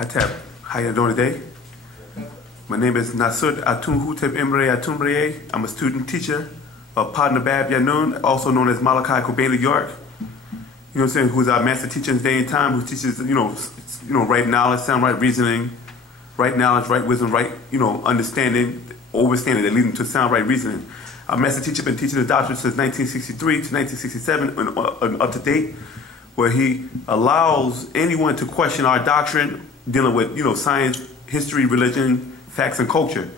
Hatep, how you doing today? My name is Nasud Atun Hutep Emre Atumbre. I'm a student teacher of Partner Bab Yanun, also known as Malachi Kobeli York. You know what I'm saying? Who's our master teacher in his day and time, who teaches, right knowledge, sound right reasoning, right knowledge, right wisdom, right, understanding, overstanding that leading to sound right reasoning. Our master teacher been teaching the doctrine since 1963 to 1967 and up to date, where he allows anyone to question our doctrine, dealing with, science, history, religion, facts, and culture.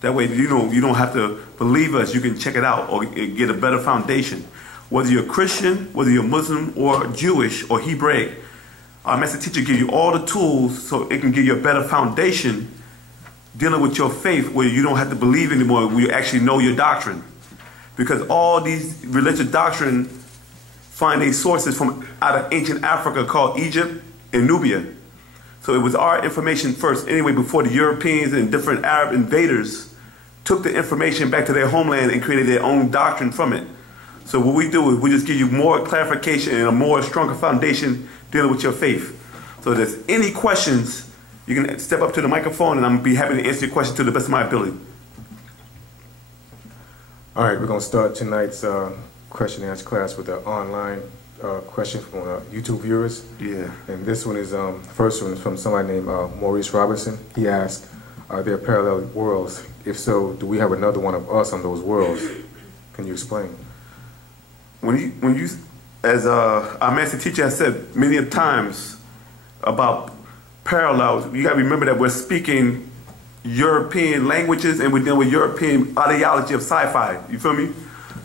That way, you don't have to believe us. You can check it out or get a better foundation. Whether you're a Christian, whether you're Muslim or Jewish or Hebraic, our master teacher gives you all the tools so it can give you a better foundation dealing with your faith, where you don't have to believe anymore, where you actually know your doctrine. Because all these religious doctrine find their sources from out of ancient Africa called Egypt and Nubia. So it was our information first anyway, before the Europeans and different Arab invaders took the information back to their homeland and created their own doctrine from it. So what we do is we just give you more clarification and a more stronger foundation dealing with your faith. So if there's any questions, you can step up to the microphone and I'm going to be happy to answer your question to the best of my ability. All right, we're going to start tonight's question and answer class with an online question from YouTube viewers. Yeah. And this one is, first one is from somebody named Maurice Robinson. He asked, are there parallel worlds? If so, do we have another one of us on those worlds? Can you explain? When you, as our master teacher has said many times about parallels, you got to remember that we're speaking European languages and we're dealing with European ideology of sci-fi. You feel me?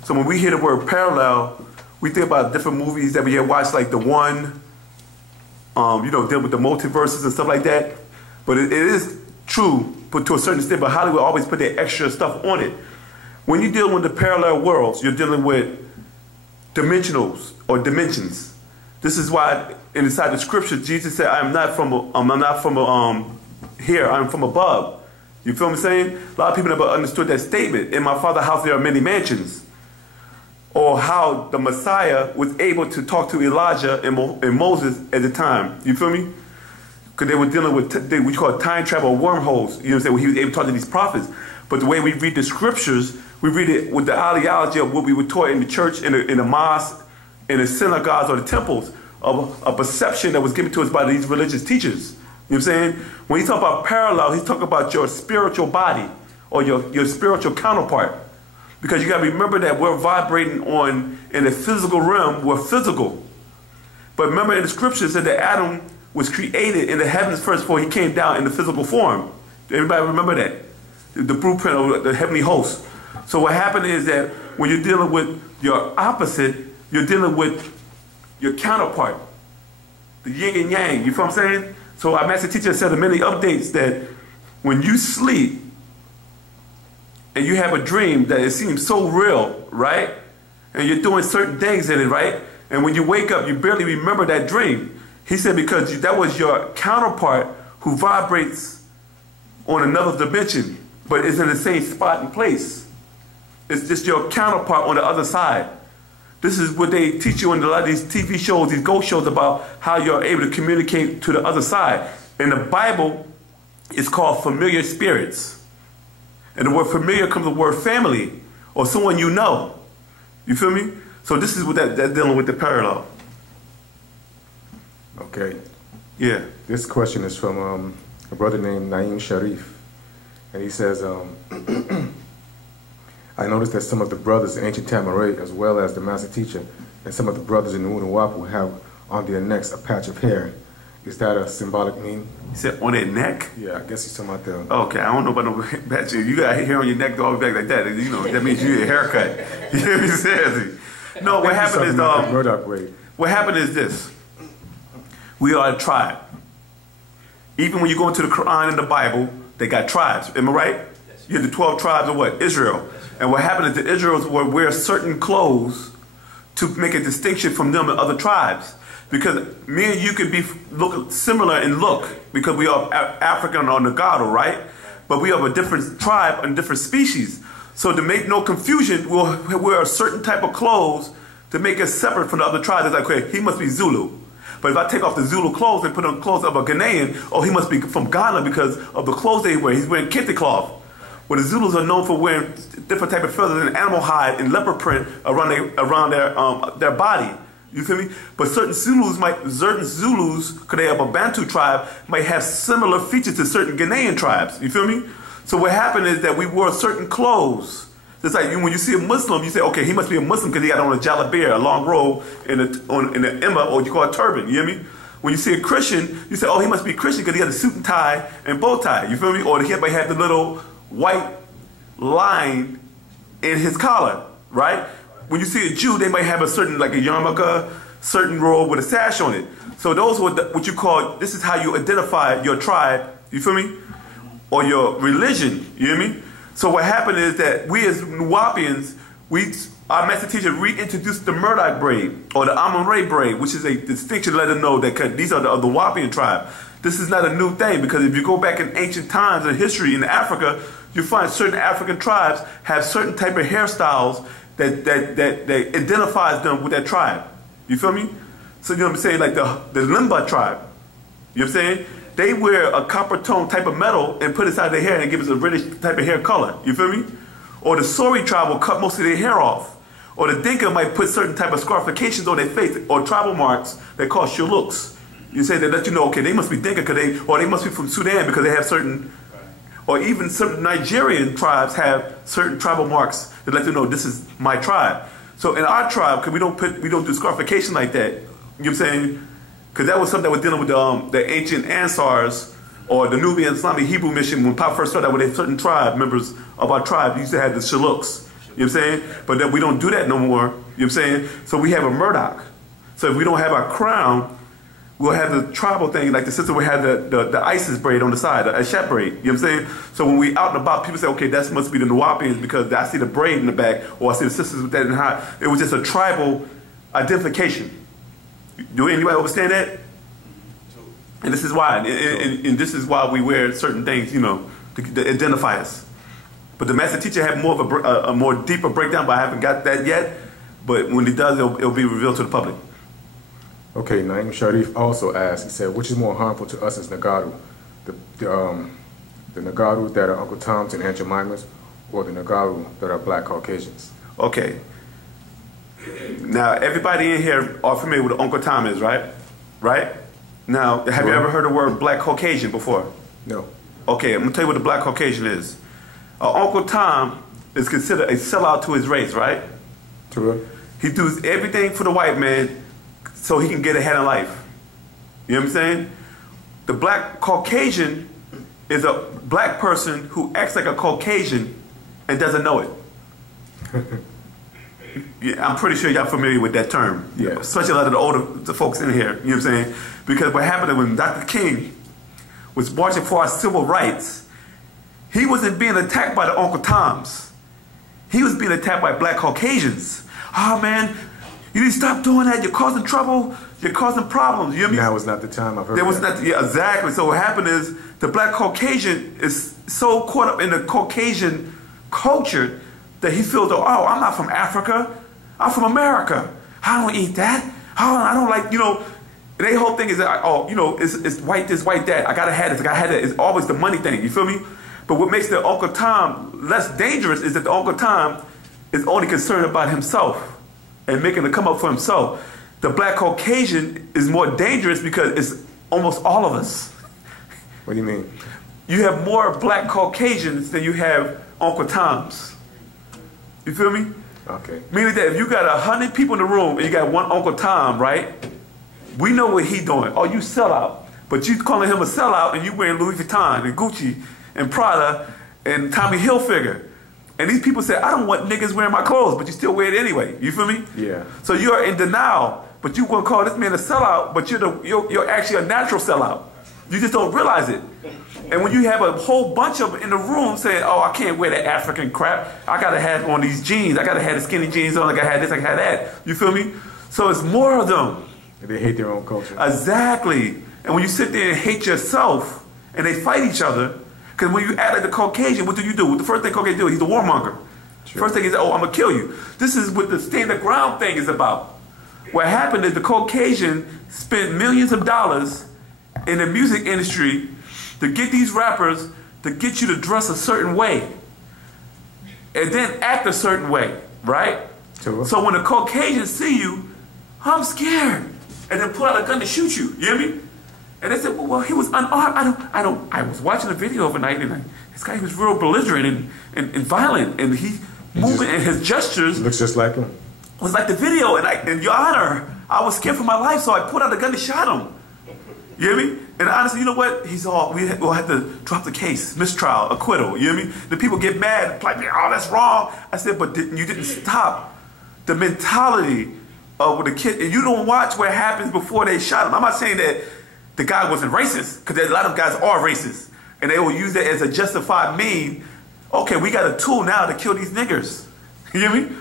So when we hear the word parallel, we think about different movies that we have watched, like The One, dealing with the multiverses and stuff like that. But it is true, but to a certain extent, but Hollywood always put that extra stuff on it. When you're dealing with the parallel worlds, you're dealing with dimensionals or dimensions. This is why inside the scripture, Jesus said, I'm not from here, I'm from above. You feel what I'm saying? A lot of people never understood that statement. In my Father's house there are many mansions. Or how the Messiah was able to talk to Elijah and Moses at the time. You feel me? Because they were dealing with what you call time travel wormholes. You know what I'm saying? Where he was able to talk to these prophets. But the way we read the scriptures, we read it with the ideology of what we were taught in the church, in the mosque, in the synagogues or the temples, of a perception that was given to us by these religious teachers. You know what I'm saying? When he talk about parallel, he's talking about your spiritual body or your spiritual counterpart. Because you got to remember that we're vibrating in the physical realm, we're physical. But remember in the scriptures that Adam was created in the heavens first before he came down in the physical form. Everybody remember that? The blueprint of the heavenly host. So what happened is that when you're dealing with your opposite, you're dealing with your counterpart. The yin and yang, you feel what I'm saying? So our master teacher said in many updates that when you sleep, and you have a dream that it seems so real, right? And you're doing certain things in it, right? And when you wake up, you barely remember that dream. He said because that was your counterpart who vibrates on another dimension, but is in the same spot and place. It's just your counterpart on the other side. This is what they teach you in a lot of these TV shows, these ghost shows, about how you're able to communicate to the other side. In the Bible, it's called familiar spirits. And the word familiar comes from the word family, or someone you know. You feel me? So this is what that's dealing with the parallel. Okay. Yeah. This question is from a brother named Naeem Sharif. And he says, I noticed that some of the brothers in ancient Tamaray, as well as the master teacher, and some of the brothers in Wu-nuwaupu have on their necks a patch of hair. Is that a symbolic meaning? You said on their neck? Yeah, I guess he's talking about the... Okay, I don't know about no patch. You got hair on your neck all the way back like that. That means you need a haircut. You hear me saying? No, what happened is what happened is this. We are a tribe. Even when you go into the Quran and the Bible, they got tribes. Am I right? Yes. You have the 12 tribes of what? Israel. And what happened is the Israelites would wear certain clothes to make a distinction from them and other tribes. Because me and you could look similar in look, because we are African or Nagado, right? But we have a different tribe and different species. So to make no confusion, we'll wear a certain type of clothes to make us separate from the other tribes. It's like, okay, he must be Zulu. But if I take off the Zulu clothes and put on clothes of a Ghanaian, oh, he must be from Ghana because of the clothes they wear. He's wearing kente cloth. Well, the Zulus are known for wearing different type of feathers and animal hide and leopard print around their body. You feel me? But certain Zulus, because they have a Bantu tribe, might have similar features to certain Ghanaian tribes. You feel me? So what happened is that we wore certain clothes. It's like when you see a Muslim, you say, okay, he must be a Muslim because he got on a jalabir, a long robe, in an imma, or you call it turban. You hear me? When you see a Christian, you say, oh, he must be Christian because he has a suit and tie and bow tie. You feel me? Or he might have the little white line in his collar, right? When you see a Jew, they might have a certain, like a yarmulke, certain robe with a sash on it. So those were what you call, this is how you identify your tribe, you feel me? Or your religion, you hear me? So what happened is that we as Wu-nuwaupians, our master teacher reintroduced the Murdoch braid, or the Amon-Re braid, which is a distinction to let them know that these are of the Wapian tribe. This is not a new thing, because if you go back in ancient times in history in Africa, you find certain African tribes have certain type of hairstyles that identifies them with that tribe. You feel me? So you know what I'm saying? Like the Limba tribe. You know what I'm saying? They wear a copper tone type of metal and put it inside their hair and give us a reddish type of hair color. You feel me? Or the Sori tribe will cut most of their hair off. Or the Dinka might put certain type of scarifications on their face or tribal marks they call shuluks. You say they let you know, okay, they must be Dinka or they must be from Sudan because they have certain, or even certain Nigerian tribes have certain tribal marks that let you know this is my tribe. So in our tribe, because we don't do scarification like that. You know what I'm saying? Because that was something that was dealing with the ancient Ansars or the Nubian Islamic Hebrew mission when Pop first started with a certain tribe, members of our tribe used to have the shaluks. You know what I'm saying? But then we don't do that no more. You know what I'm saying? So we have a Murdoch. So if we don't have our crown, we'll have the tribal thing, like the sister will have the ISIS braid on the side, a Shet braid. You know what I'm saying? So when we out and about, people say, okay, that must be the Nuwaupians because I see the braid in the back, or I see the sisters with that in the high. It was just a tribal identification. Do anybody understand that? And this is why, and this is why we wear certain things, you know, to identify us. But the master teacher had more of a more deeper breakdown, but I haven't got that yet. But when he does, it'll be revealed to the public. Okay, Naim Sharif also asked, he said, which is more harmful to us as Nagaru? The Nagaru that are Uncle Toms and Aunt Jemimas, or the Nagaru that are Black Caucasians? Okay. Now, everybody in here are familiar with what Uncle Tom is, right? Right? Now, have you ever heard the word Black Caucasian before? No. Okay, I'm going to tell you what the Black Caucasian is. Uncle Tom is considered a sellout to his race, right? True. He does everything for the white man so he can get ahead in life. You know what I'm saying? The Black Caucasian is a black person who acts like a Caucasian and doesn't know it. Yeah, I'm pretty sure y'all familiar with that term. Yeah. Especially a lot of the older folks in here. You know what I'm saying? Because what happened when Dr. King was marching for our civil rights, he wasn't being attacked by the Uncle Toms. He was being attacked by Black Caucasians. Oh man, you need to stop doing that. You're causing trouble. You're causing problems. You know what I mean? Now was not the time. I've heard there was that. not. Yeah, exactly. So what happened is the Black Caucasian is so caught up in the Caucasian culture that he feels, oh, I'm not from Africa. I'm from America. I don't eat that. I don't like, you know. Their whole thing is that, oh, you know, it's white this, white that. I gotta have this. I gotta have that. It's always the money thing. You feel me? But what makes the Uncle Tom less dangerous is that the Uncle Tom is only concerned about himself and making it come up for himself. The Black Caucasian is more dangerous because it's almost all of us. What do you mean? You have more Black Caucasians than you have Uncle Toms. You feel me? Okay. Meaning that if you got 100 people in the room and you got one Uncle Tom, right? We know what he doing. Oh, you sellout. But you calling him a sellout and you wearing Louis Vuitton and Gucci and Prada and Tommy Hilfiger. And these people say, I don't want niggas wearing my clothes, but you still wear it anyway. You feel me? Yeah. So you're in denial, but you want to call this man a sellout, but you're actually a natural sellout. You just don't realize it. And when you have a whole bunch of them in the room saying, oh, I can't wear that African crap. I got to have on these jeans. I got to have the skinny jeans on. I got to have this, I got to have that. You feel me? So it's more of them. They hate their own culture. Exactly. And when you sit there and hate yourself and they fight each other, because when you act like the Caucasian, what do? The first thing Caucasian do, he's a warmonger. Sure. First thing is, oh, I'm going to kill you. This is what the stand the ground thing is about. What happened is the Caucasian spent millions of dollars in the music industry to get these rappers to get you to dress a certain way and then act a certain way, right? Sure. So when the Caucasians see you, I'm scared, and then pull out a gun to shoot you. You hear me? And they said, well, he was unarmed. I was watching a video overnight, and this guy was real belligerent and violent, and he moving and his gestures looks just like him. Was like the video, and in Your Honor, I was scared for my life, so I pulled out a gun and shot him. You hear me? And honestly, you know what? We'll have to drop the case, mistrial, acquittal. You hear me? The people get mad, like, oh, that's wrong. I said, but you didn't stop the mentality of the kid. And you don't watch what happens before they shot him. I'm not saying that the guy wasn't racist, because a lot of guys are racist, and they will use that as a justified mean. Okay, we got a tool now to kill these niggers. You hear me?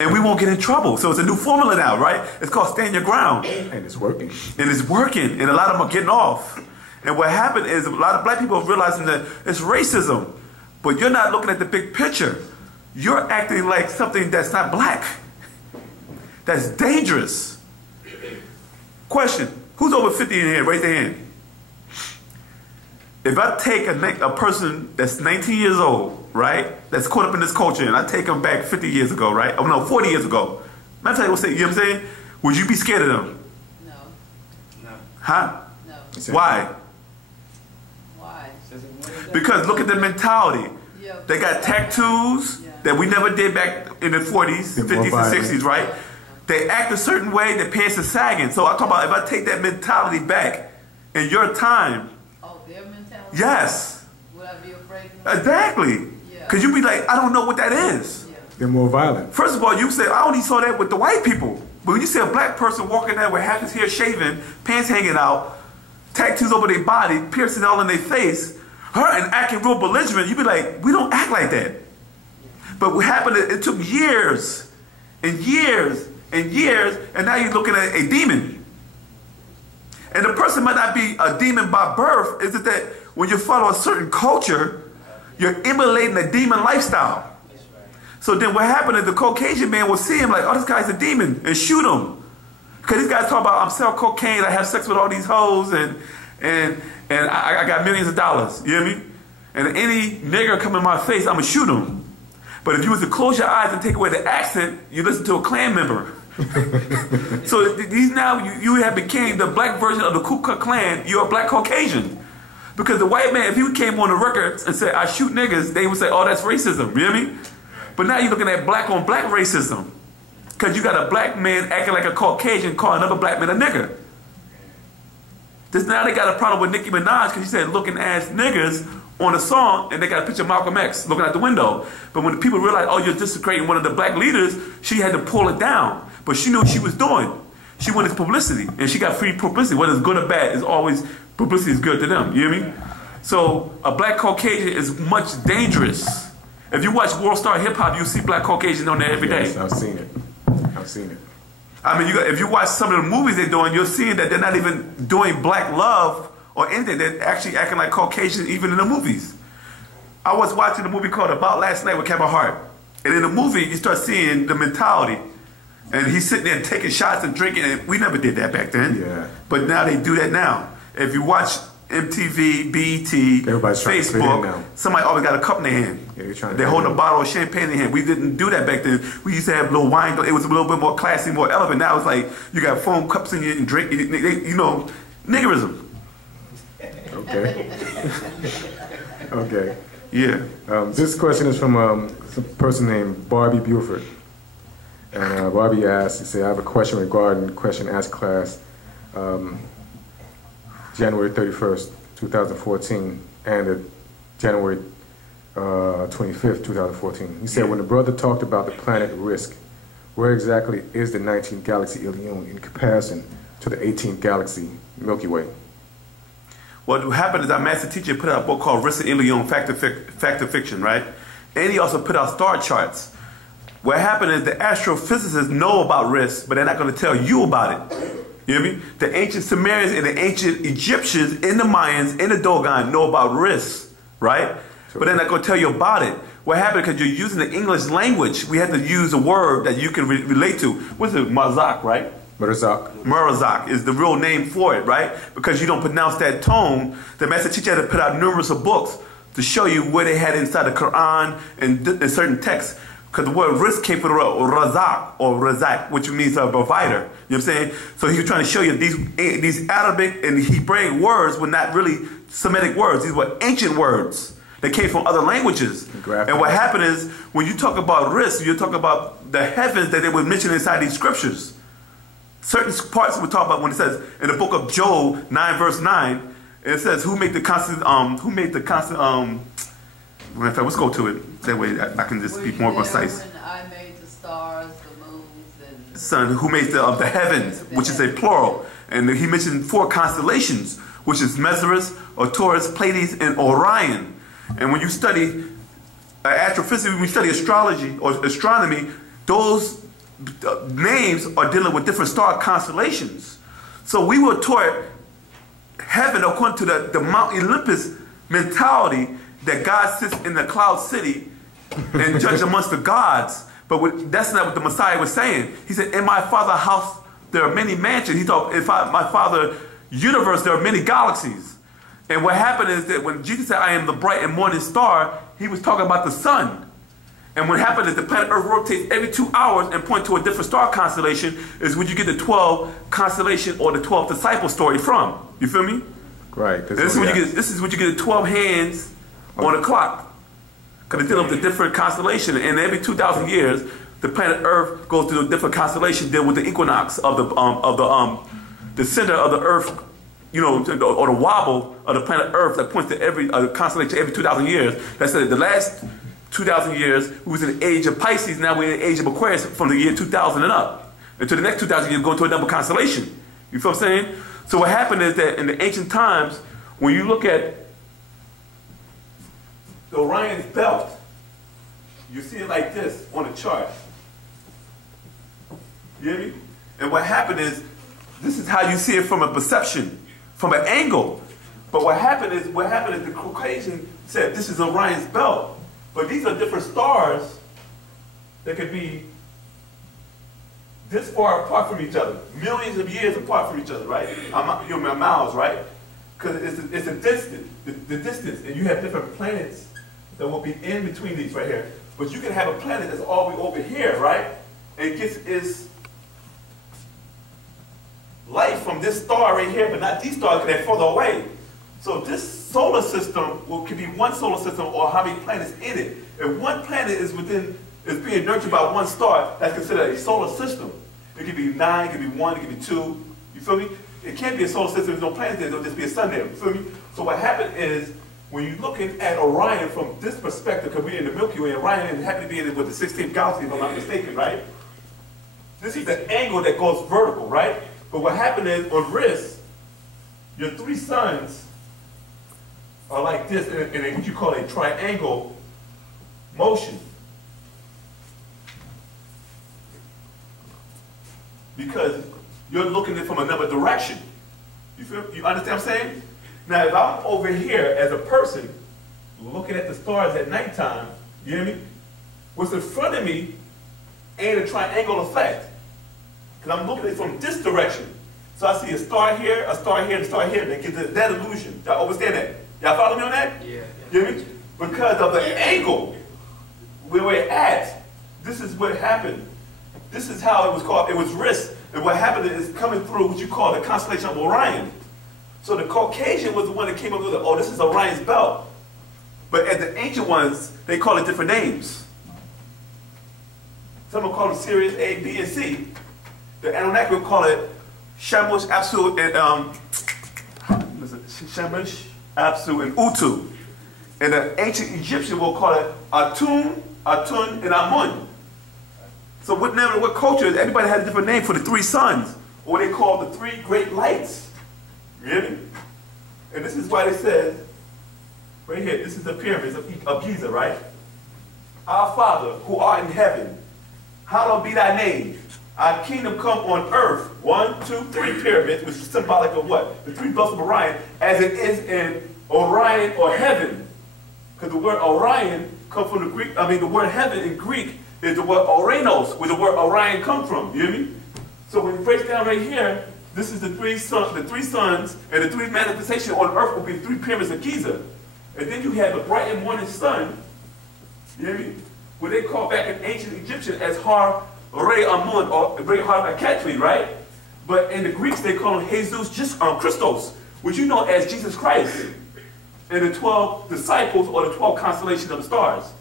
And we won't get in trouble. So it's a new formula now, right? It's called stand your ground. And it's working. And it's working. And a lot of them are getting off. And what happened is a lot of black people are realizing that it's racism. But you're not looking at the big picture. You're acting like something that's not black. That's dangerous. Question. Who's over 50 in here? Raise their hand. If I take a person that's 19 years old, right, that's caught up in this culture, and I take them back 50 years ago, right? Oh, no, 40 years ago. I'm tell you what I'm saying? Would you be scared of them? No. No. Huh? No. Why? Why? Because look at the mentality. Yeah. They got tattoos that we never did back in the 40s, 50s, and 60s, right? They act a certain way, their pants are sagging. So I'm talking about if I take that mentality back in your time. Oh, their mentality? Yes. Would I be afraid? Exactly. Because you'd be like, I don't know what that is. Yeah. They're more violent. First of all, you say, I only saw that with the white people. But when you see a black person walking there with half his hair shaven, pants hanging out, tattoos over their body, piercing all in their face, and acting real belligerent, you'd be like, we don't act like that. But what happened, it took years and years and years, and now you're looking at a demon. And the person might not be a demon by birth, it's just that when you follow a certain culture, you're emulating a demon lifestyle. So then what happened is the Caucasian man will see him like, oh, this guy's a demon, and shoot him. Because these guys talk about, I'm selling cocaine, I have sex with all these hoes, and I got millions of dollars. You hear me? And any nigger come in my face, I'm going to shoot him. But if you was to close your eyes and take away the accent, you listen to a Klan member. So these now, you have became the black version of the Ku Klux Klan, you're a black Caucasian. Because the white man, if he came on the record and said, I shoot niggas, they would say, oh, that's racism. You hear me? But now you're looking at black on black racism. Because you got a black man acting like a Caucasian calling another black man a nigger. Now they got a problem with Nicki Minaj because she said looking ass niggers on a song, and they got a picture of Malcolm X looking out the window. But when the people realized, oh, you're desecrating one of the black leaders, she had to pull it down. But she knew what she was doing. She wanted publicity, and she got free publicity. Whether it's good or bad, it's always, publicity is good to them. You hear me? So a black Caucasian is much dangerous. If you watch World Star Hip Hop, you see black Caucasians on there every day. Yes, I've seen it. I've seen it. I mean, if you watch some of the movies they're doing, you're seeing that they're not even doing black love or anything. They're actually acting like Caucasians even in the movies. I was watching a movie called About Last Night with Kevin Hart. And in the movie, you start seeing the mentality. And he's sitting there taking shots and drinking. And we never did that back then. Yeah. But now they do that now. If you watch MTV, BET, Facebook, somebody always got a cup in their hand. Yeah, they're holding a bottle of champagne in their hand. We didn't do that back then. We used to have little wine. It was a little bit more classy, more elegant. Now it's like you got foam cups in you and drink. You know, niggerism. Okay. Okay. Yeah. This question is from a person named Barbie Buford. And Barbie asked, he said, I have a question regarding question asked class January 31st, 2014, and January 25th, 2014. He said, when the brother talked about the planet Risk, where exactly is the 19th galaxy Ilion in comparison to the 18th galaxy Milky Way? What happened is our master teacher put out a book called Risk and Ilion, Fact of Fiction, right? And he also put out star charts. What happened is the astrophysicists know about Risk, but they're not going to tell you about it. You hear me? The ancient Sumerians and the ancient Egyptians and the Mayans and the Dogon know about Risk, right? But they're not going to tell you about it. What happened, because you're using the English language, we had to use a word that you can relate to. What's it? Mazak, right? Merazak is the real name for it, right? Because you don't pronounce that tone. The master teacher had to put out numerous of books to show you where they had inside the Quran and certain texts. Because the word risk came from razak or razak, which means a provider. You know what I'm saying? So he was trying to show you these Arabic and Hebraic words were not really Semitic words. These were ancient words. They came from other languages. And what happened is, when you talk about risk, you talk about the heavens that they would mention inside these scriptures. Certain parts we talk about when it says in the book of Job 9 verse 9, it says, who made the constant, let's go to it. That way I can just be more precise. When I made the stars, the moons, and Son, who made the heavens, which is a plural. And he mentioned 4 constellations, which is Mezarus, Taurus, Pleiades, and Orion. And when you study astrophysics, when you study astrology or astronomy, those names are dealing with different star constellations. So we were taught heaven according to the Mount Olympus mentality that God sits in the cloud city and judge amongst the gods. But that's not what the Messiah was saying. He said, in my Father's house there are many mansions. He thought, my Father's universe there are many galaxies. And what happened is that when Jesus said, I am the bright and morning star, he was talking about the sun. And what happened is the planet Earth rotates every 2 hours and point to a different star constellation is when you get the 12 constellation or the 12 disciple story from. You feel me? Right. This is what you get the 12 hands on the clock. Because it's dealing with a different constellation. And every 2,000 years, the planet Earth goes through a different constellation, deal with the equinox of the center of the Earth, you know, or the wobble of the planet Earth that points to every constellation every 2,000 years. That's the last 2,000 years, we was in the age of Pisces, now we're in the age of Aquarius from the year 2000 and up. Until the next 2,000 years, going to another constellation. You feel what I'm saying? So what happened is that in the ancient times, when you look at the Orion's belt, you see it like this on the chart. You hear me? And what happened is, this is how you see it from a perception, from an angle. But what happened is the Caucasian said this is Orion's belt. But these are different stars that could be this far apart from each other, millions of years apart from each other, right? Miles, right? Because it's a distance, the distance, and you have different planets that will be in between these right here. But you can have a planet that's all the way over here, right? And it gets its light from this star right here, but not these stars because they're further away. So this solar system could be one solar system or how many planets in it. If one planet is being nurtured by one star, that's considered a solar system. It could be 9, it could be 1, it could be 2. You feel me? It can't be a solar system, there's no planets there, there'll just be a sun there. You feel me? So what happened is, when you're looking at Orion from this perspective, because we're in the Milky Way, Orion happened to be in with the 16th galaxy, if I'm not mistaken, right? This is the angle that goes vertical, right? But what happened is, on wrist, your 3 suns are like this in what you call a triangle motion. Because you're looking at it from another direction. You understand what I'm saying? Now, if I'm over here as a person looking at the stars at nighttime, you hear me? What's in front of me ain't a triangle effect. Because I'm looking at it from this direction. So I see a star here, a star here, and a star here. They get that illusion. Y'all understand that? Y'all follow me on that? Yeah. You hear me? Because of the angle where we're at, this is what happened. This is how it was called. It was risk. And what happened is coming through what you call the constellation of Orion. So the Caucasian was the one that came up with it. Oh, this is Orion's belt. But as the ancient ones, they call it different names. Some will call them Sirius A, B, and C. The Anunnaki will call it Shamash, Apsu, and Shamash, Apsu, and Utu. And the ancient Egyptian will call it Atun, Atun, and Amun. So what culture, everybody has a different name for the 3 suns, or they call the 3 great lights. You hear me? And this is why they said, right here, this is the pyramids of Giza, right? Our Father, who art in heaven, hallowed be thy name. Our kingdom come on earth. 1, 2, 3 pyramids, which is symbolic of what? The 3 belts of Orion, as it is in Orion or heaven. Because the word Orion comes from the Greek, the word heaven in Greek is the word Oranos, where the word Orion comes from. You hear me? So when it breaks down right here, this is the three sons, and the three manifestations on earth will be the three pyramids of Giza. And then you have the bright and morning sun, you hear me? What they call back in ancient Egyptian as Har-Re Amun, or Har-Aketri, right? But in the Greeks, they call him Jesus Christos, which you know as Jesus Christ, and the 12 disciples, or the 12 constellations of the stars.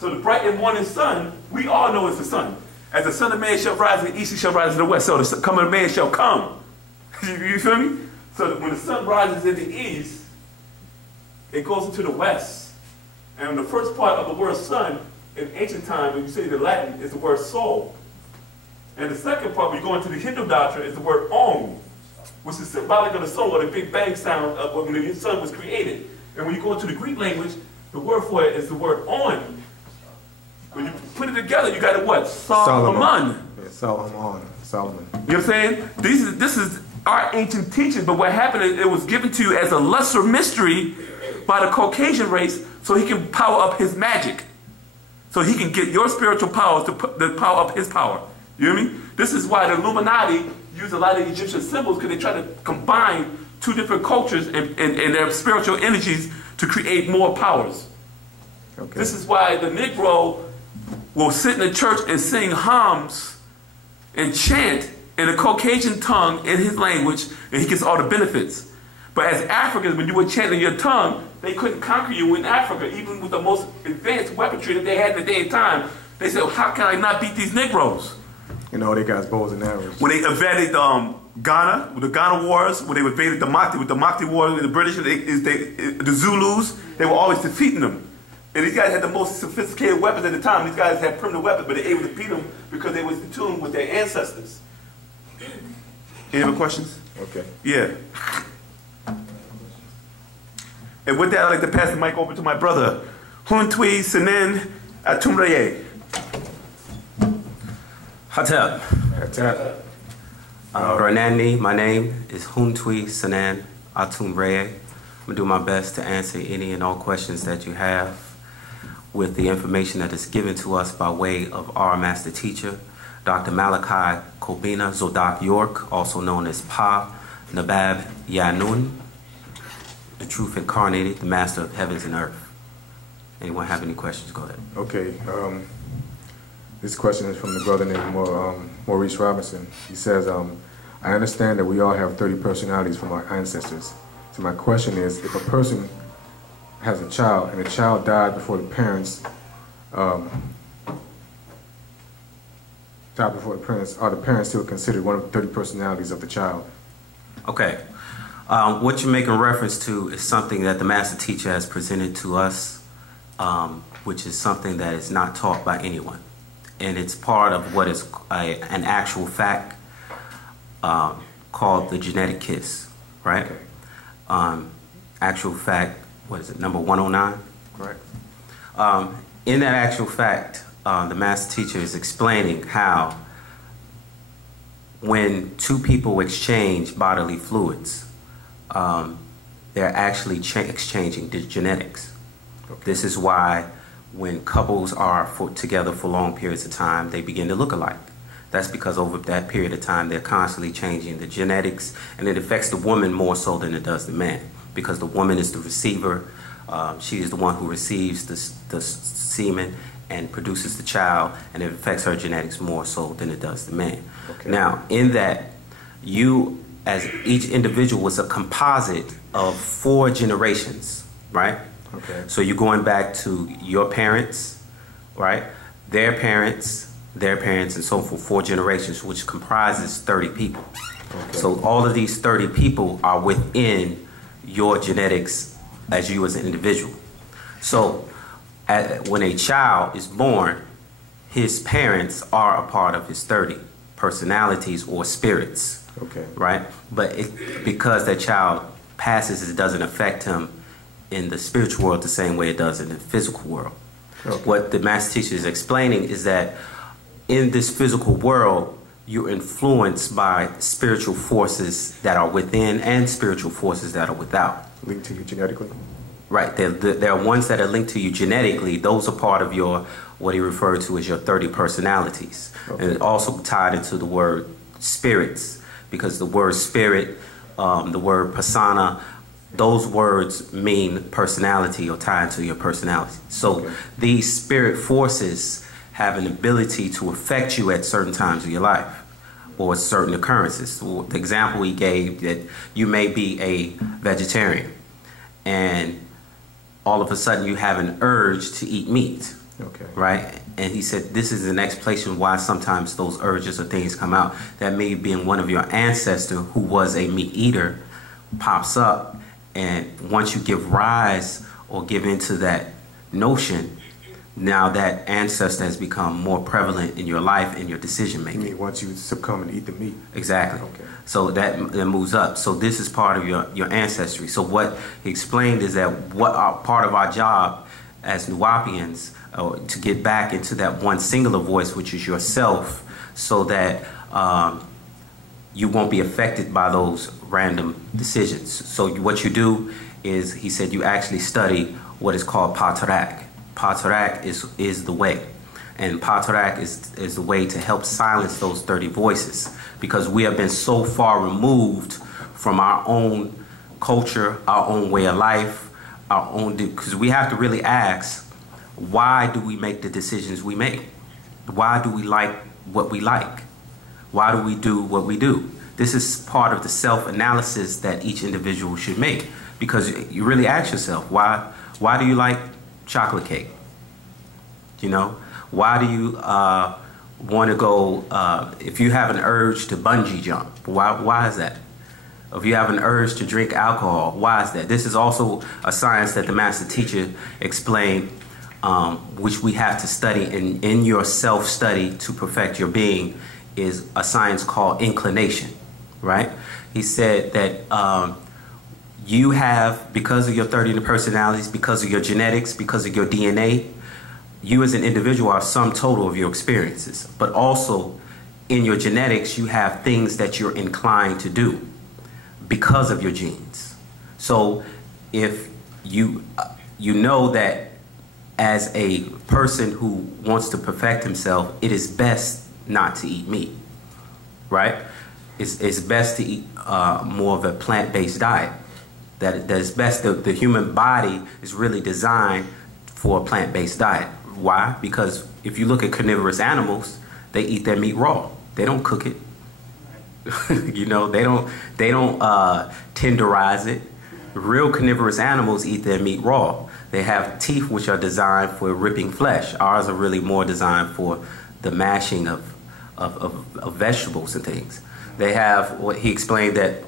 So the bright and morning sun, we all know it's the sun. As the son of man shall rise in the east, he shall rise in the west. So the coming of man shall come. You feel me? So that when the sun rises in the east, it goes into the west. And the first part of the word sun, in ancient time, when you say the Latin, is the word soul. And the second part, when you go into the Hindu doctrine, is the word Om, which is symbolic of the soul, or the Big Bang sound of when the sun was created. And when you go into the Greek language, the word for it is the word On. When you put it together, you got it what? Solomon. Yeah, Solomon. You know what I'm saying? This is our ancient teaching, but what happened is it was given to you as a lesser mystery by the Caucasian race so he can power up his magic. So he can get your spiritual powers to put the power up his power. You hear me? This is why the Illuminati use a lot of Egyptian symbols, because they try to combine two different cultures and their spiritual energies to create more powers. Okay. This is why the Negro will sit in the church and sing hymns and chant in a Caucasian tongue in his language, and he gets all the benefits. But as Africans, when you were chanting your tongue, they couldn't conquer you in Africa, even with the most advanced weaponry that they had in the day and time. They said, well, how can I not beat these Negroes? You know, they got bows and arrows. When they invaded Ghana, with the Ghana Wars, when they invaded the Mati, with the Mati Wars, the British, the Zulus, they were always defeating them. And these guys had the most sophisticated weapons at the time. These guys had primitive weapons, but they were able to beat them because they was in tune with their ancestors. Any other questions? Okay. Yeah. And with that, I'd like to pass the mic over to my brother, Wu-nuwaup Atumreye. Hatep. Hatep. Renandi, my name is Wu-nuwaup Atumreye. I'm going to do my best to answer any and all questions that you have with the information that is given to us by way of our master teacher, Dr. Malachi Kobina Zodak York, also known as Pa Nabab Yanun, the truth incarnated, the master of heavens and earth. Anyone have any questions? Go ahead. Okay. This question is from the brother named Maurice Robinson. He says, I understand that we all have 30 personalities from our ancestors. So my question is, if a person has a child and the child died before the parents, are the parents still considered one of the 30 personalities of the child? Okay. What you're making reference to is something that the master teacher has presented to us, which is something that is not taught by anyone. And it's part of what is an actual fact called the genetic kiss, right? Okay. Actual fact, what is it, number 109? Correct. In that actual fact, the master teacher is explaining how when two people exchange bodily fluids, they're actually exchanging the genetics. Okay. This is why when couples are together for long periods of time, they begin to look alike. That's because over that period of time, they're constantly changing the genetics, and it affects the woman more so than it does the man, because the woman is the receiver. She is the one who receives the semen and produces the child, and it affects her genetics more so than it does the man. Okay. Now, in that, you, as each individual, was a composite of 4 generations, right? Okay. So you're going back to your parents, right? Their parents, and so forth, 4 generations, which comprises 30 people. Okay. So all of these 30 people are within your genetics as you as an individual. So when a child is born, his parents are a part of his 30 personalities or spirits. Okay. Right? But because that child passes, it doesn't affect him in the spiritual world the same way it does in the physical world. Okay. What the master teacher is explaining is that in this physical world, you're influenced by spiritual forces that are within and spiritual forces that are without. Linked to you genetically? Right. There are ones that are linked to you genetically. Those are part of your, what he referred to as your 30 personalities. Okay. And it also tied into the word spirits, because the word spirit, the word persona, those words mean personality or tied to your personality. So okay. These spirit forces have an ability to affect you at certain times of your life or certain occurrences. The example he gave, that you may be a vegetarian and all of a sudden you have an urge to eat meat. Okay. Right? And he said this is an explanation why sometimes those urges or things come out. That may be in one of your ancestors who was a meat eater pops up, and once you give rise or give into that notion, now that ancestor has become more prevalent in your life and your decision making. You mean once you succumb and eat the meat? Exactly. Okay. So that moves up. So this is part of your ancestry. So what he explained is that part of our job as Nuwaupians to get back into that one singular voice, which is yourself, so that you won't be affected by those random decisions. So what you do is, he said, you actually study what is called Patarak. Patarak is the way. And Patarak is the way to help silence those 30 voices, because we have been so far removed from our own culture, our own way of life, our own, because we have to really ask, why do we make the decisions we make? Why do we like what we like? Why do we do what we do? This is part of the self-analysis that each individual should make, because you really ask yourself, why do you like chocolate cake? You know, why do you want to go, if you have an urge to bungee jump, why is that? If you have an urge to drink alcohol, why is that? This is also a science that the master teacher explained, which we have to study in your self-study to perfect your being, is a science called inclination, right? He said that you have, because of your 30 personalities, because of your genetics, because of your DNA, you as an individual are sum total of your experiences. But also in your genetics, you have things that you're inclined to do because of your genes. So if you know that as a person who wants to perfect himself, it is best not to eat meat, right? It's best to eat more of a plant-based diet. That is best. The human body is really designed for a plant-based diet. Why? Because if you look at carnivorous animals, they eat their meat raw. They don't cook it. You know, they don't tenderize it. Real carnivorous animals eat their meat raw. They have teeth which are designed for ripping flesh. Ours are really more designed for the mashing of vegetables and things. They have, what he explained, that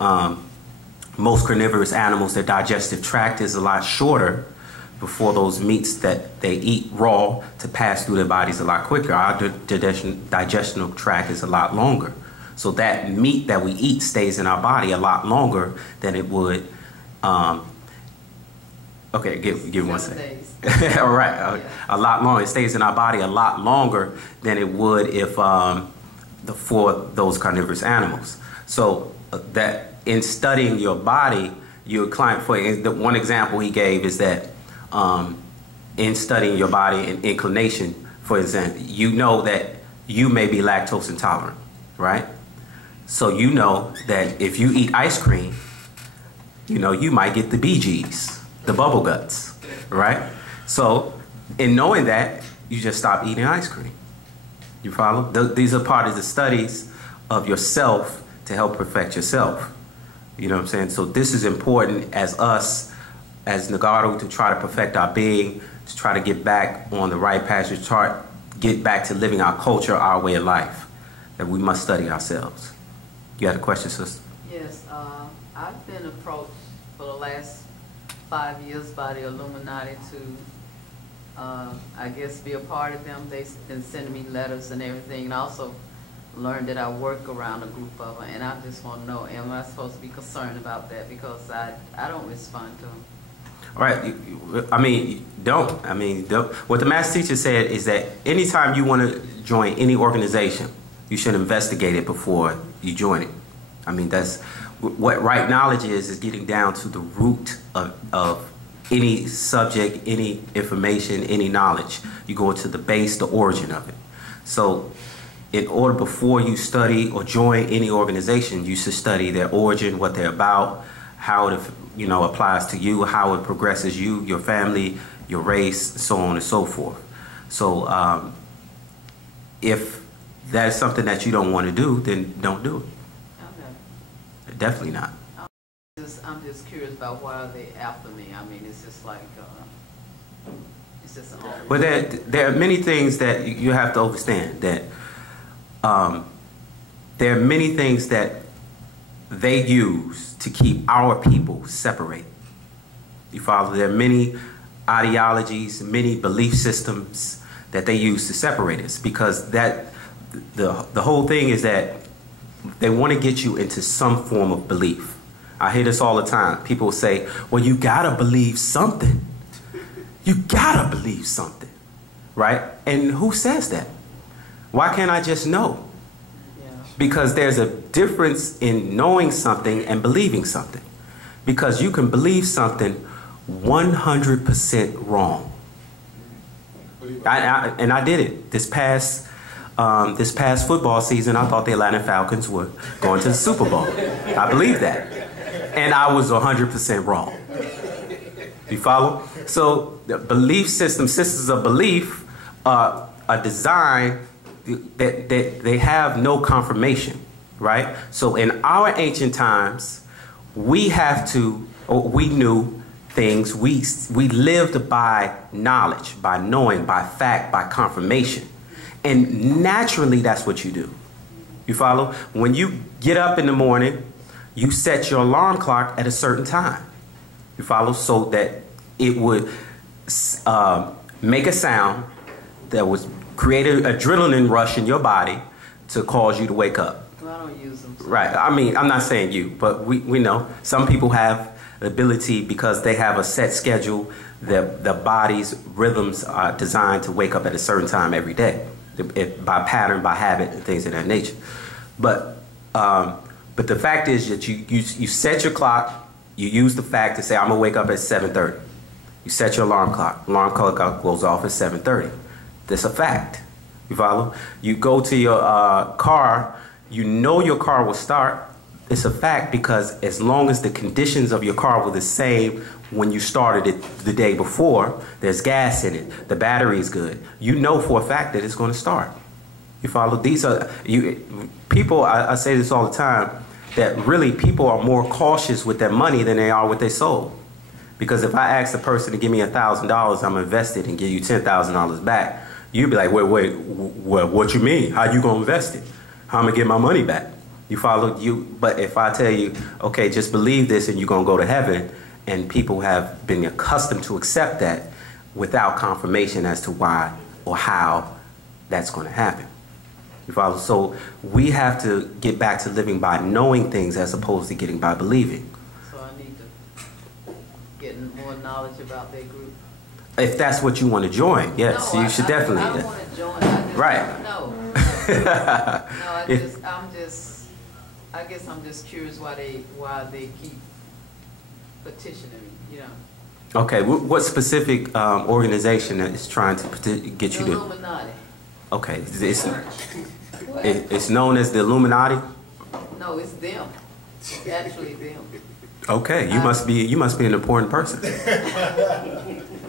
most carnivorous animals, their digestive tract is a lot shorter before those meats that they eat raw to pass through their bodies a lot quicker. Our digestional tract is a lot longer. So that meat that we eat stays in our body a lot longer than it would. Okay, give 1 second. All right, a lot longer. It stays in our body a lot longer than it would if for those carnivorous animals. So that in studying your body, you're inclined for. The one example he gave is that in studying your body and inclination, for example, you know that you may be lactose intolerant, right? So you know that if you eat ice cream, you know, you might get the BGs, the bubble guts, right? So in knowing that, you just stop eating ice cream. You follow? These are part of the studies of yourself to help perfect yourself. You know what I'm saying? So this is important as us, as Nagaru, to try to perfect our being, to try to get back on the right path, to try to get back to living our culture, our way of life, that we must study ourselves. You had a question, sister? Yes, I've been approached for the last 5 years by the Illuminati to, I guess, be a part of them. They've been sending me letters and everything, and also learned that I work around a group of them, and I just want to know, am I supposed to be concerned about that? Because I don't respond to them. All right, don't. What the master teacher said is that anytime you want to join any organization, you should investigate it before you join it. I mean, that's what right knowledge is getting down to the root of any subject, any information, any knowledge. You go to the base, the origin of it. So in order, before you study or join any organization, you should study their origin, what they're about, how it applies to you, how it progresses you, your family, your race, so on and so forth. So if that's something that you don't want to do, then don't do it. Okay. Definitely not. I'm just curious about why are they after me. I mean, it's just like, it's just an awful. But there are many things that you have to understand, that there are many things that they use to keep our people separated. You follow? There are many ideologies, many belief systems that they use to separate us, because that the whole thing is that they want to get you into some form of belief. I hear this all the time. People say, well, you gotta believe something. You gotta believe something, right? And who says that? Why can't I just know? Yeah. Because there's a difference in knowing something and believing something. Because you can believe something 100% wrong. And I did it. This past football season, I thought the Atlanta Falcons were going to the Super Bowl. I believed that. And I was 100% wrong. You follow? So the belief system, systems of belief are designed that they have no confirmation, right? So in our ancient times, we knew things. We lived by knowledge, by knowing, by fact, by confirmation. And naturally, that's what you do. You follow? When you get up in the morning, you set your alarm clock at a certain time. You follow? So that it would make a sound that would create an adrenaline rush in your body to cause you to wake up. Well, I don't use them. So. Right. I mean, I'm not saying you, but we know some people have the ability, because they have a set schedule, the body's rhythms are designed to wake up at a certain time every day, by pattern, by habit, and things of that nature. But the fact is that you set your clock, you use the fact to say, I'm gonna wake up at 7:30. You set your alarm clock. Alarm clock goes off at 7:30. That's a fact. You follow? You go to your car, you know your car will start. It's a fact, because as long as the conditions of your car were the same when you started it the day before, there's gas in it, the battery is good, you know for a fact that it's going to start. You follow? These are people. I say this all the time, that really people are more cautious with their money than they are with their soul. Because if I ask a person to give me $1,000, I'm invested, and give you $10,000 back, you'd be like, wait, what you mean? How you gonna invest it? How am I gonna get my money back? You follow? But if I tell you, okay, just believe this and you're gonna go to heaven, and people have been accustomed to accept that without confirmation as to why or how that's gonna happen. You follow? So we have to get back to living by knowing things as opposed to getting by believing. So I need to get more knowledge about their group. If that's what you want to join, yes, No, you should definitely. I don't want to join. I just Right. No. I guess I'm just curious why they keep petitioning me. You know. Okay, what specific organization is trying to get you The to? Illuminati. Okay, it's known as the Illuminati. No, it's them. It's actually them. Okay, you must be an important person.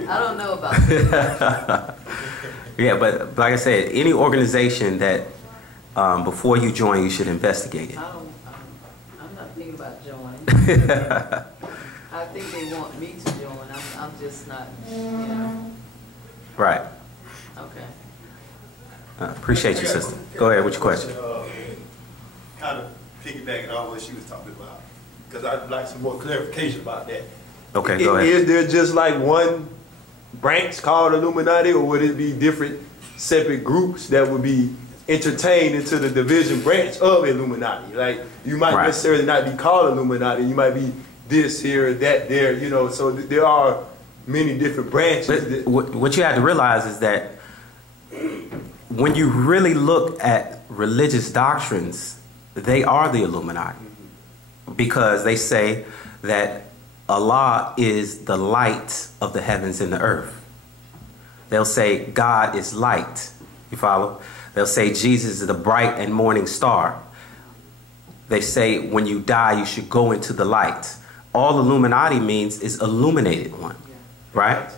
I don't know about that. Yeah, but like I said, any organization that before you join, you should investigate it. I'm not thinking about joining. I think they want me to join. I'm just not, you know. Right. Okay. Appreciate you, sister. Go ahead with your question. Kind of piggybacking on what she was talking about, because I'd like some more clarification about that. Okay, go ahead. Is there just like one branch called Illuminati, or would it be different separate groups that would be entertained into the division branch of Illuminati? Like, you might necessarily not be called Illuminati, you might be this here, that there, you know, so there are many different branches. But what you have to realize is that when you really look at religious doctrines, they are the Illuminati, because they say that Allah is the light of the heavens and the earth. They'll say God is light. You follow? They'll say Jesus is the bright and morning star. They say when you die, you should go into the light. All Illuminati means is illuminated one, right?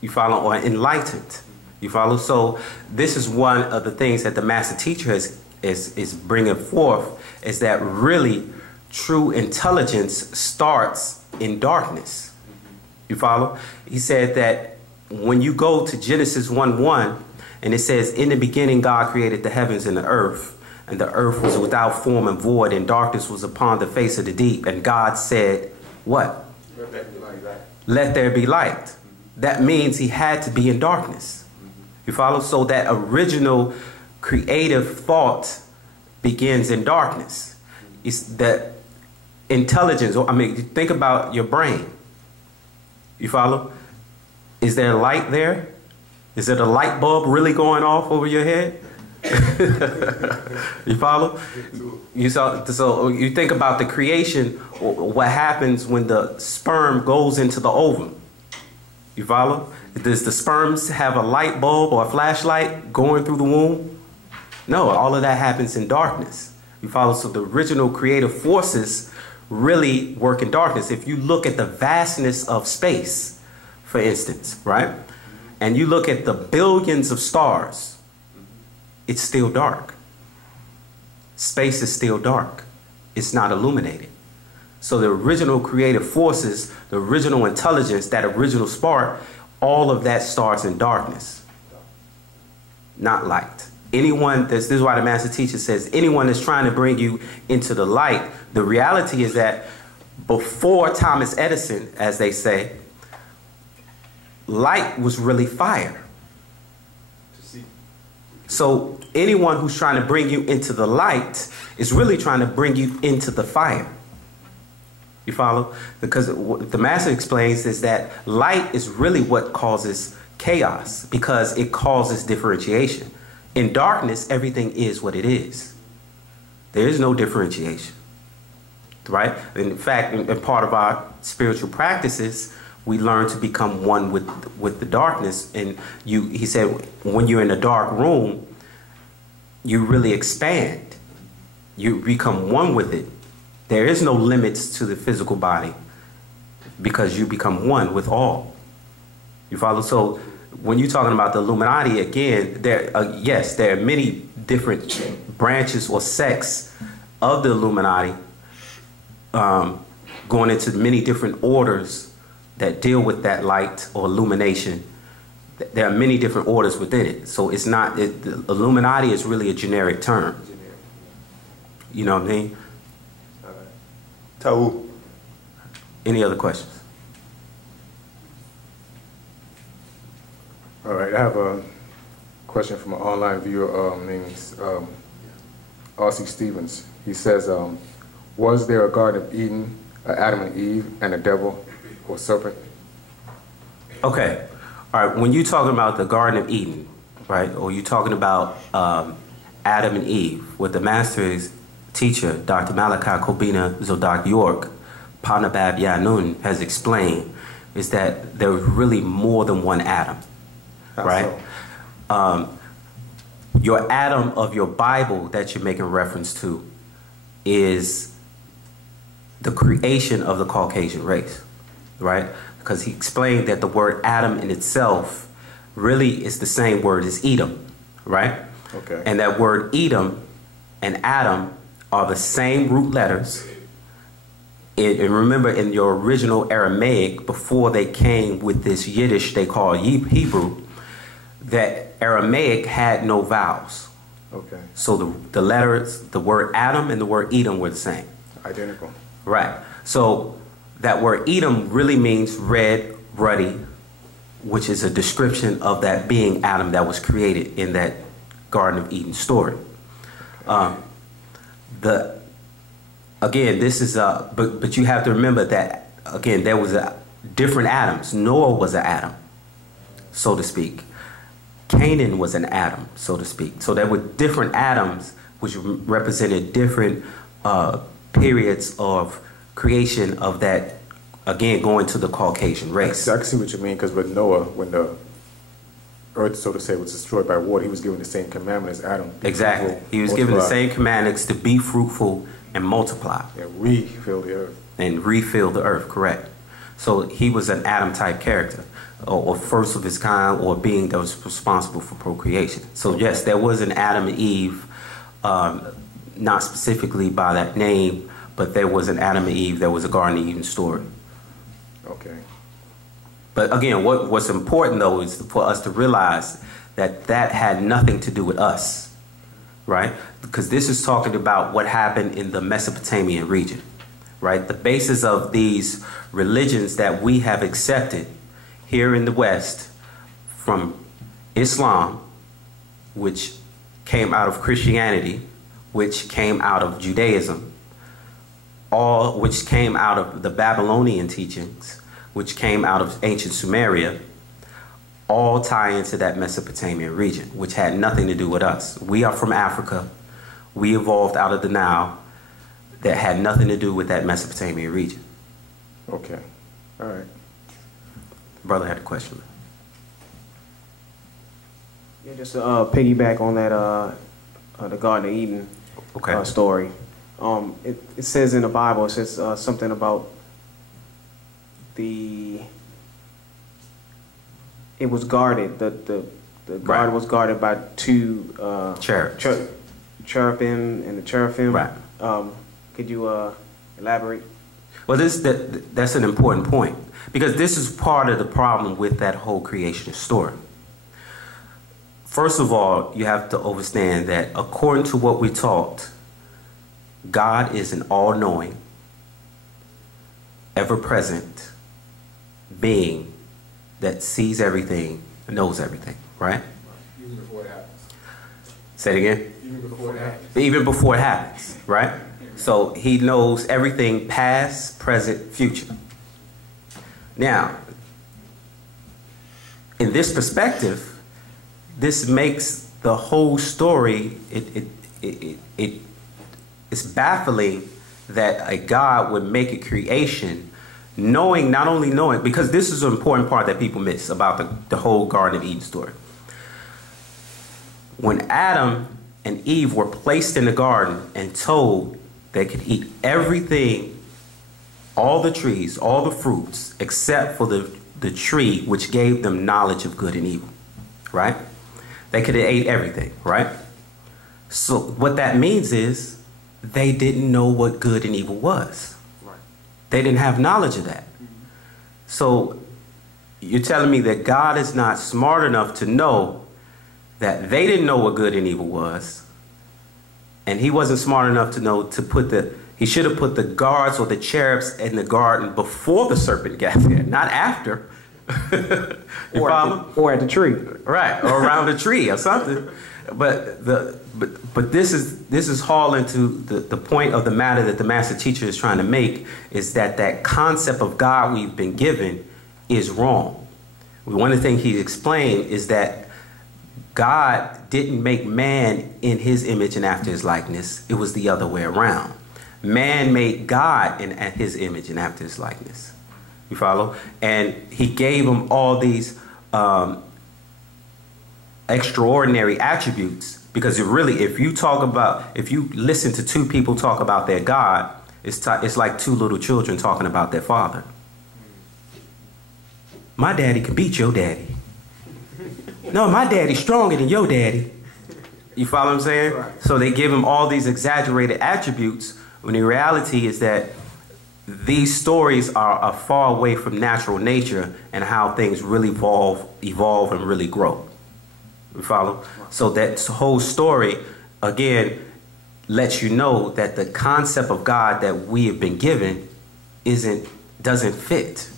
You follow? Or enlightened. You follow? So this is one of the things that the master teacher is bringing forth, is that really true intelligence starts in darkness. You follow? He said that when you go to Genesis 1:1, and it says, in the beginning God created the heavens and the earth was without form and void, and darkness was upon the face of the deep. And God said, what? Let there be light. That means he had to be in darkness. You follow? So that original creative thought begins in darkness. It's that intelligence, I mean, think about your brain. You follow? Is there light there? Is there a light bulb really going off over your head? You follow? So you think about the creation, what happens when the sperm goes into the ovum. You follow? Does the sperms have a light bulb or a flashlight going through the womb? No, all of that happens in darkness. You follow? So the original creative forces really work in darkness. If you look at the vastness of space, for instance, right? And you look at the billions of stars, it's still dark. Space is still dark. It's not illuminated. So the original creative forces, the original intelligence, that original spark, all of that starts in darkness, not light. Anyone, this is why the master teacher says, anyone that's trying to bring you into the light, the reality is that before Thomas Edison, as they say, light was really fire. So anyone who's trying to bring you into the light is really trying to bring you into the fire. You follow? Because what the master explains is that light is really what causes chaos, because it causes differentiation. In darkness, everything is what it is. There is no differentiation, right? In fact, in part of our spiritual practices, we learn to become one with the darkness. And he said, when you're in a dark room, you really expand. You become one with it. There is no limits to the physical body, because you become one with all. You follow? So when you're talking about the Illuminati, again, yes, there are many different branches or sects of the Illuminati, going into many different orders that deal with that light or illumination. There are many different orders within it. So it's not, the Illuminati is really a generic term. You know what I mean? All right. Tawu. Any other questions? All right, I have a question from an online viewer named R.C. Stevens. He says, was there a Garden of Eden, Adam and Eve, and a devil or serpent? Okay. All right. When you're talking about the Garden of Eden, right, or you're talking about Adam and Eve, what the master's teacher, Dr. Malachi Kobina Zodak York, Panabab Yanun, has explained is that there was really more than one Adam, right? So? Your Adam of your Bible that you're making reference to is the creation of the Caucasian race, right? Because he explained that the word Adam in itself really is the same word as Edom, right? Okay. And that word Edom and Adam are the same root letters. And remember, in your original Aramaic, before they came with this Yiddish they call Hebrew, that Aramaic had no vowels. Okay. So the letters, the word Adam and the word Edom were the same. Identical. Right. So that word Edom really means red, ruddy, which is a description of that being Adam that was created in that Garden of Eden story. Again, this is but you have to remember that again there was different Adams. Noah was an Adam, so to speak. Canaan was an Adam, so to speak. So there were different Adams, which represented different periods of creation of that again, going to the Caucasian race. I can see what you mean, because with Noah, when the earth, so to say, was destroyed by water, he was given the same commandment as Adam. Exactly. He was given the same commandments to be fruitful and multiply. And refill the earth. And refill the earth, correct. So he was an Adam-type character, or first of his kind, or being that was responsible for procreation. So yes, there was an Adam and Eve, not specifically by that name, but there was an Adam and Eve, there was a Garden of Eden story. Okay. But again, what's important though is for us to realize that that had nothing to do with us, right? Because this is talking about what happened in the Mesopotamian region, right? The basis of these religions that we have accepted here in the West, from Islam, which came out of Christianity, which came out of Judaism, all which came out of the Babylonian teachings, which came out of ancient Sumeria, all tie into that Mesopotamian region, which had nothing to do with us. We are from Africa. We evolved out of the Nile. That had nothing to do with that Mesopotamian region. Okay. All right. Brother had a question. Yeah, just to piggyback on that, the Garden of Eden story. It says in the Bible, it says something about it was guarded. The garden was guarded by two cherubim and the cherubim. Right. Could you elaborate? Well, that's an important point, because this is part of the problem with that whole creation story. First of all, you have to understand that according to what we taught, God is an all-knowing, ever-present being that sees everything, knows everything, right? Even before it happens. Say it again? Even before it happens. Even before it happens, right? So he knows everything past, present, future. Now, in this perspective, this makes the whole story, it's baffling that a God would make a creation not only knowing, because this is an important part that people miss about the whole Garden of Eden story. When Adam and Eve were placed in the garden and told they could eat everything, all the trees, all the fruits, except for the tree which gave them knowledge of good and evil, right? They could have ate everything, right? So what that means is they didn't know what good and evil was. Right. They didn't have knowledge of that. Mm-hmm. So you're telling me that God is not smart enough to know that they didn't know what good and evil was, and he wasn't smart enough to know he should have put the guards or the cherubs in the garden before the serpent got there, not after. Or at the tree. Right, or around the tree or something. But this is all into the point of the matter that the master teacher is trying to make, is that concept of God we've been given is wrong. One of the things he explained is that God didn't make man in his image and after his likeness. It was the other way around. Man made God in his image and after his likeness. You follow? And he gave him all these extraordinary attributes, because if you listen to two people talk about their God, it's like two little children talking about their father. My daddy can beat your daddy. No, my daddy's stronger than your daddy. You follow what I'm saying? Right. So they give him all these exaggerated attributes, when the reality is that these stories are far away from natural nature and how things really evolve and really grow. You follow? So that whole story, again, lets you know that the concept of God that we have been given doesn't fit.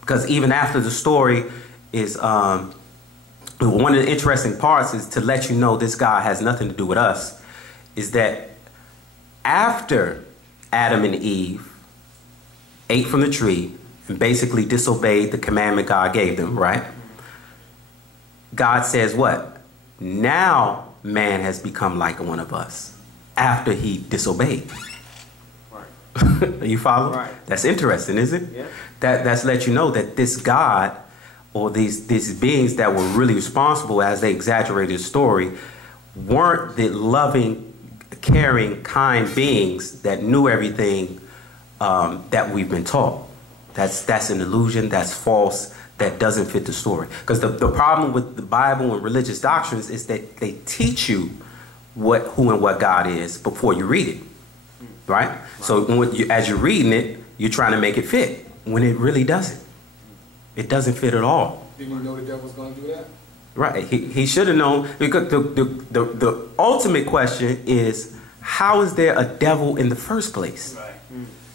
Because even after the story is, one of the interesting parts is to let you know this God has nothing to do with us, is that after Adam and Eve ate from the tree and basically disobeyed the commandment God gave them, right? God says what? Now man has become like one of us after he disobeyed. Right. You follow? Right. That's interesting, isn't it? Yeah. That's let you know that this God or these beings that were really responsible as they exaggerated the story weren't the loving, caring, kind beings that knew everything that we've been taught. That's an illusion, that's false, that doesn't fit the story. Because the problem with the Bible and religious doctrines is that they teach you who and what God is before you read it, right? So as you're reading it, you're trying to make it fit when it really doesn't. It doesn't fit at all. Didn't you know the devil was going to do that? Right. He should have known, because the ultimate question is, how is there a devil in the first place? Right.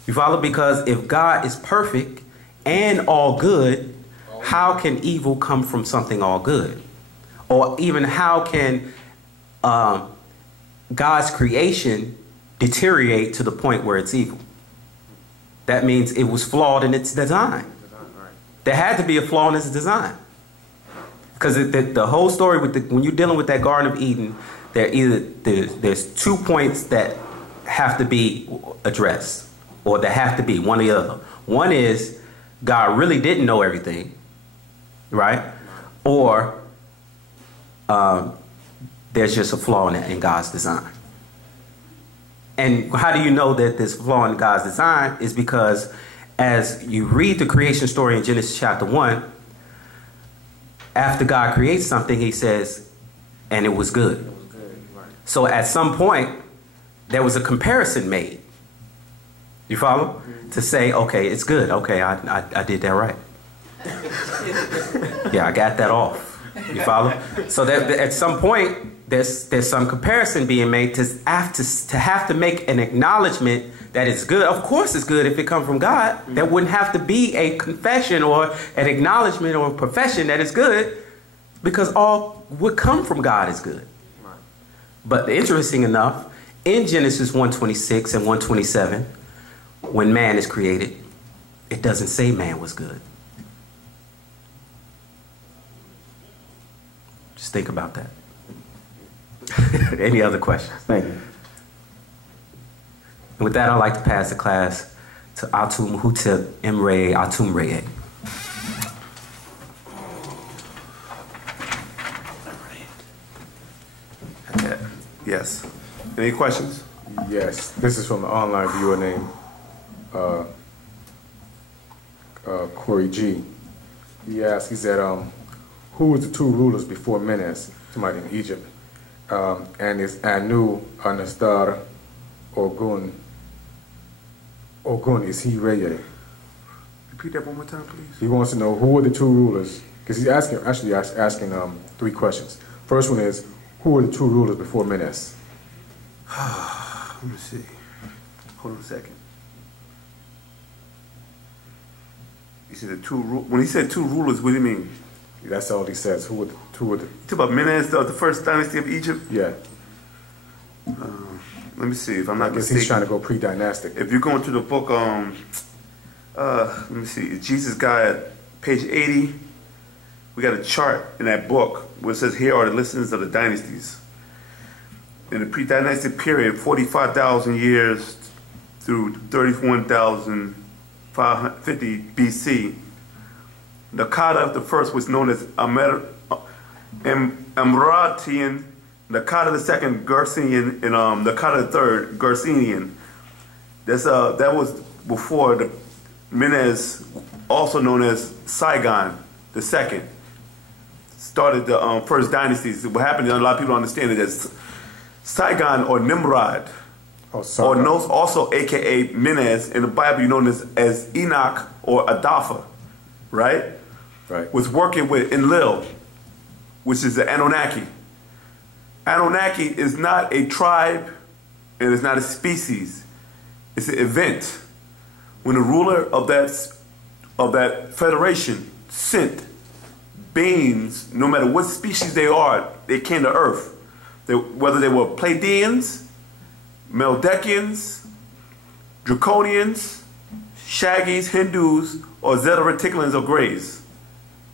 You follow? Because if God is perfect and all good, how can evil come from something all good? Or even how can God's creation deteriorate to the point where it's evil? That means it was flawed in its design. There had to be a flaw in its design. Because the whole story, when you're dealing with that Garden of Eden, there's 2 points that have to be addressed, or that have to be one or the other. One is God really didn't know everything, right? Or there's just a flaw in God's design. And how do you know that there's a flaw in God's design? Is because as you read the creation story in Genesis chapter 1, after God creates something, he says, and it was good. So at some point, there was a comparison made. You follow? To say, okay, it's good. Okay, I did that right. Yeah, I got that off. You follow? So that at some point, there's some comparison being made to have to make an acknowledgement that it's good. Of course it's good if it comes from God. There wouldn't have to be a confession or an acknowledgement or a profession that it's good, because all what come from God is good. But interesting enough, in Genesis 1:26 and 1:27, when man is created, it doesn't say man was good. Just think about that. Any other questions? Thank you. And with that, I'd like to pass the class to Atum Hutep Emre Atum Reye. Yes. Any questions? Yes. This is from the online viewer named Corey G. He asked, he said, who was the two rulers before Menes, somebody in Egypt? And it's Anu, Anastar, Ogun. Ogun, is he Reye? Repeat that one more time, please. He wants to know who were the two rulers, because he's asking 3 questions. First one is, who were the two rulers before Menes? Let me see. Hold on a second. He said when he said two rulers, what do you mean? That's all he says. Who were the? You talk about Menes, the first dynasty of Egypt? Yeah. Let me see if I'm I not guess mistaken. he's trying to go pre-dynastic. If you go into the book, let me see, Jesus Guide, page 80, we got a chart in that book where it says, here are the listings of the dynasties. In the pre-dynastic period, 45,000 years through 31,550 BC, the Khada the first was known as Amratian, the Khada the second Gersenian, and the Khada the third Gersenian. That was before the Menes, also known as Saigon the second, started the first dynasties. What happened, a lot of people don't understand it as Saigon or Nimrod, or also aka Menes in the Bible, you known as Enoch or Adapha, right? Right. Was working with Enlil, which is the Anunnaki. Anunnaki is not a tribe and it's not a species. It's an event. When the ruler of that federation sent beings, no matter what species they are, they came to Earth. Whether they were Pleiadians, Meldekians, Draconians, Shaggies, Hindus, or Zeta Reticulans or Greys,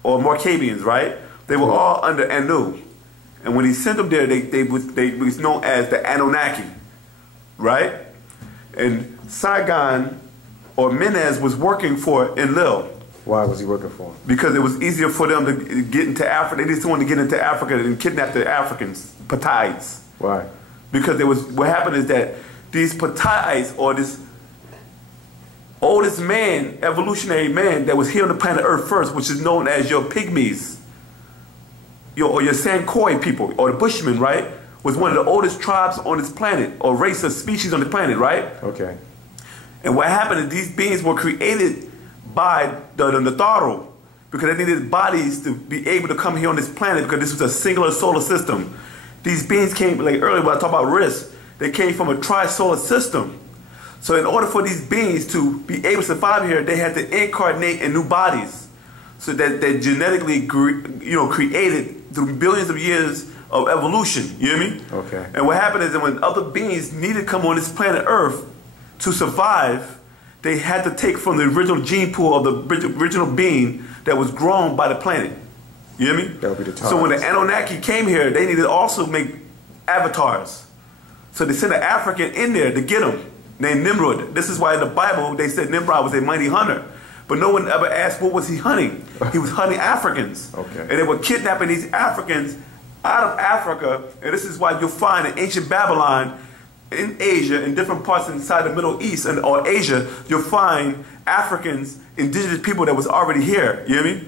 or Morcabians, right? They were all under Anu. And when he sent them there, they was known as the Anunnaki, right? And Saigon or Menez was working for Enlil. Why was he working for him? Because it was easier for them to get into Africa. They just wanted to get into Africa and kidnap the Africans, Pataites. Why? Because there was, what happened is that these Pataites, or this oldest man, evolutionary man that was here on the planet Earth first, which is known as your pygmies, or your Sankoi people, or the Bushmen, right? Was one of the oldest tribes on this planet, or race of species on the planet, right? Okay. And what happened is these beings were created by the Natharu, because they needed bodies to be able to come here on this planet, because this was a singular solar system. These beings came, like earlier when I talked about risk, they came from a tri-solar system. So in order for these beings to be able to survive here, they had to incarnate in new bodies. So that they genetically created through billions of years of evolution. You hear me? Okay. And what happened is that when other beings needed to come on this planet Earth to survive, they had to take from the original gene pool of the original being that was grown by the planet. You hear me? That would be the So when the Anunnaki came here, they needed to also make avatars. So they sent an African in there to get him, named Nimrod. This is why in the Bible they said Nimrod was a mighty hunter. But no one ever asked what was he hunting. He was hunting Africans. Okay. And they were kidnapping these Africans out of Africa. And this is why you'll find in ancient Babylon, in Asia, in different parts inside the Middle East or Asia, you'll find Africans, indigenous people that was already here, you hear me?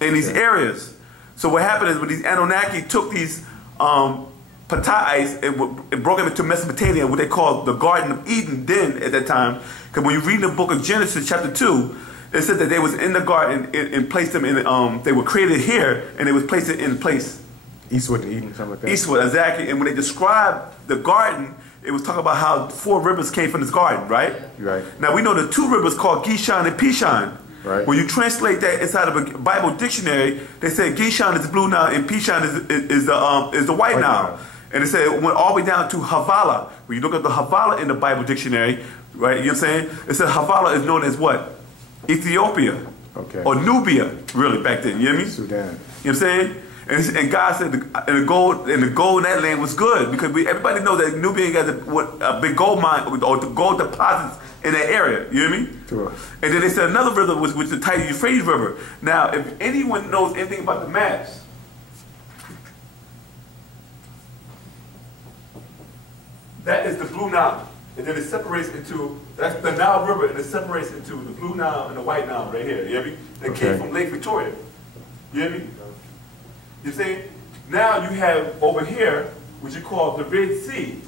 In these areas. So what happened is when these Anunnaki took these Pataites and broke them into Mesopotamia, what they called the Garden of Eden then at that time, because when you read in the book of Genesis chapter 2, it said that they was in the garden and placed them in, they were created here and they was placed in place. Eastwood and Eden, something like that. Eastwood, exactly. And when they described the garden, it was talking about how 4 rivers came from this garden, right? Right. Now we know the 2 rivers called Gishon and Pishon. Right. When you translate that inside of a Bible dictionary, they say Gishon is the blue Nile and Pishon is the white Nile. And they say it went all the way down to Havala. When you look at the Havala in the Bible dictionary, right, you know what I'm saying? It says Havala is known as what? Ethiopia. Okay. Or Nubia, really, back then. You hear me? Sudan. You know what I'm saying? And God said the gold in that land was good, because everybody knows that Nubia got a big gold mine or the gold deposits in that area. You hear me? Sure. And then they said another river was the Tigris Euphrates River. Now, if anyone knows anything about the maps, that is the Blue Nile. And then it separates into, that's the Nile River, and it separates into the Blue Nile and the White Nile right here. You hear me? That came from Lake Victoria. You hear me? You see? Now you have over here, which you call the Red Sea.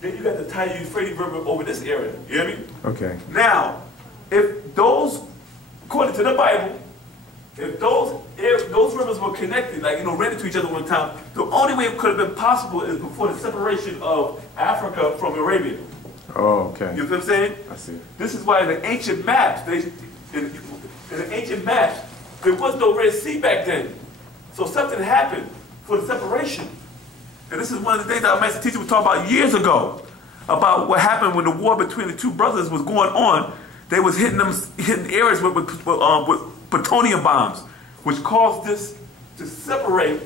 Then you got the Tigris Euphrates River over this area. You hear me? Okay. Now, if those, according to the Bible, if those rivers were connected, like, ran into each other one time, the only way it could have been possible is before the separation of Africa from Arabia. Oh, okay. You know what I'm saying? I see. This is why the ancient maps, in the ancient maps, there was no Red Sea back then. So something happened for the separation. And this is one of the things that our master teacher was talking about years ago, about what happened when the war between the 2 brothers was going on. They was hitting areas with plutonium bombs, which caused this to separate